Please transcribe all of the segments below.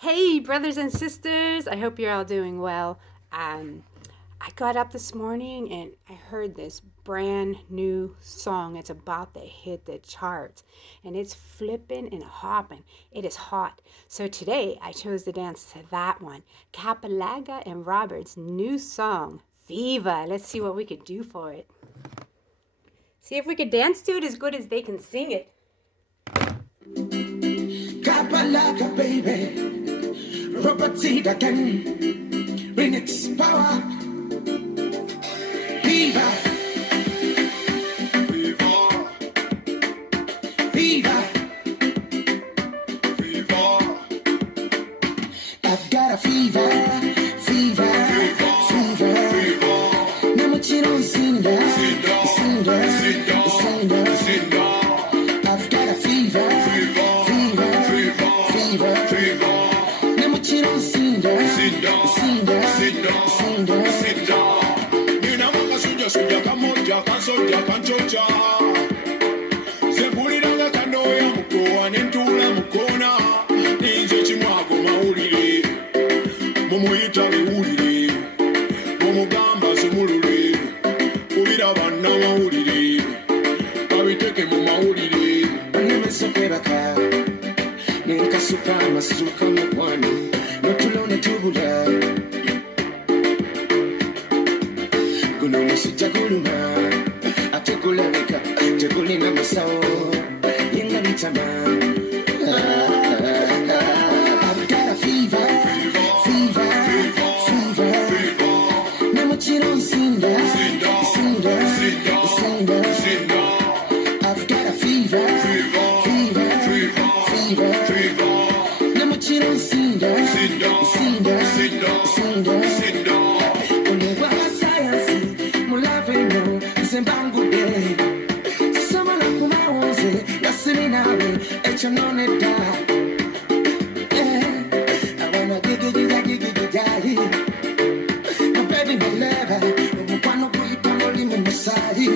Hey, brothers and sisters, I hope you're all doing well. I got up this morning and I heard this brand new song. It's about to hit the charts and it's flipping and hopping. It is hot. So today I chose to dance to that one. Capalaga and Robert's new song, Viva. Let's see what we could do for it. See if we could dance to it as good as they can sing it. Capalaga, baby. Robert Seed again. Remix power. Viva. Viva. Viva. Viva. I've got a fever. Fever. Fever. Viva. Nemo chino sinda. Sinda. Sinda. Sinda. Sinda. Sinda. I've got a fever. Viva. Fever. Viva. Fever. Viva. Nemo chino sinda. Sinda. Sinda. Sinda. Sinda. Sinda. Nina mama suja kamoja kansoja kanchocha. Zebulira nga kanoya mukowa nentula mukona. Ninze chimwago mawulire. Mumuyita biwulire. Mumugamba zimulule. Kubira banna mawulire. Babiteke mu mawulire. Banemesa kwebaka nenkasuka amasuka mukwano notulo netubula guno musijja guluma ate gulabika tegulina masawo yenga bitama. I've got a fever, fever, fever. Nemukiro nsinda, sinda, sinda. I've got a fever, fever, fever. Nemukiro nsinda, sinda. Olebwa science, mulave no, nsembangude. Sisobola kubawonze, nasiri nawe, ekyo nonedda. I wanna giggy. My baby, my lover, omukwano guyita mulimi musali.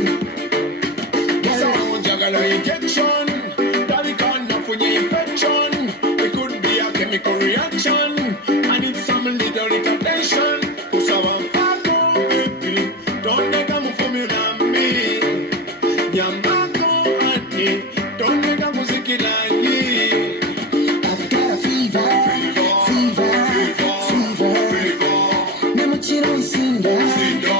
Someone jagala injection. Daddy can't nafunye infection. It could be a chemical reaction. I need some little attention. Kusaba mfako baby. Don't nega mufumula me. Nyambako ati. Don't nega muzikila ye. I've got a fever. Nemukiro nsinda, sinda.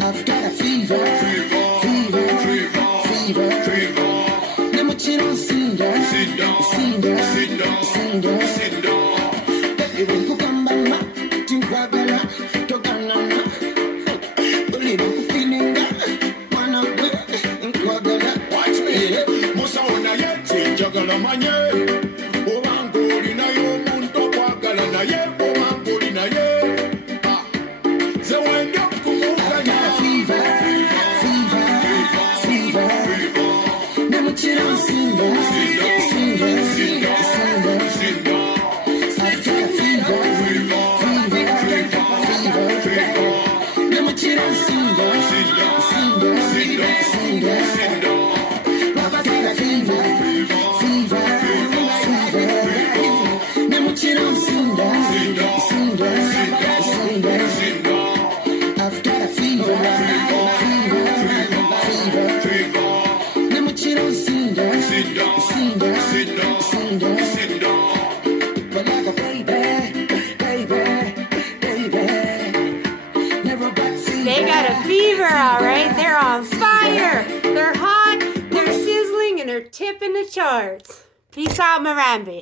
I've got a fever, fever. Nemukiro nsinda, sinda. Baby, nkugamba ma, tinkwagala, toganana. Buli nkufeelinga, mwana gwe, nkwagala. Watch me. Musa onaye jagala manye. Obanga olinayo omuntu okwagala naye. Obanga olinaye. Ze wenda I've got a kumuganya. fever. Nemukiro nsinda, sinda. I've got a fever. Nemukiro nsinda, sinda. I've got a fever. Nemukiro nsinda, sinda. I've got a fever. Nemukiro nsinda, sinda. But like a baby. Never backseat. They got a fever, all right. They're on fire. They're hot, they're sizzling, and they're tipping the charts. Peace out, Marambi.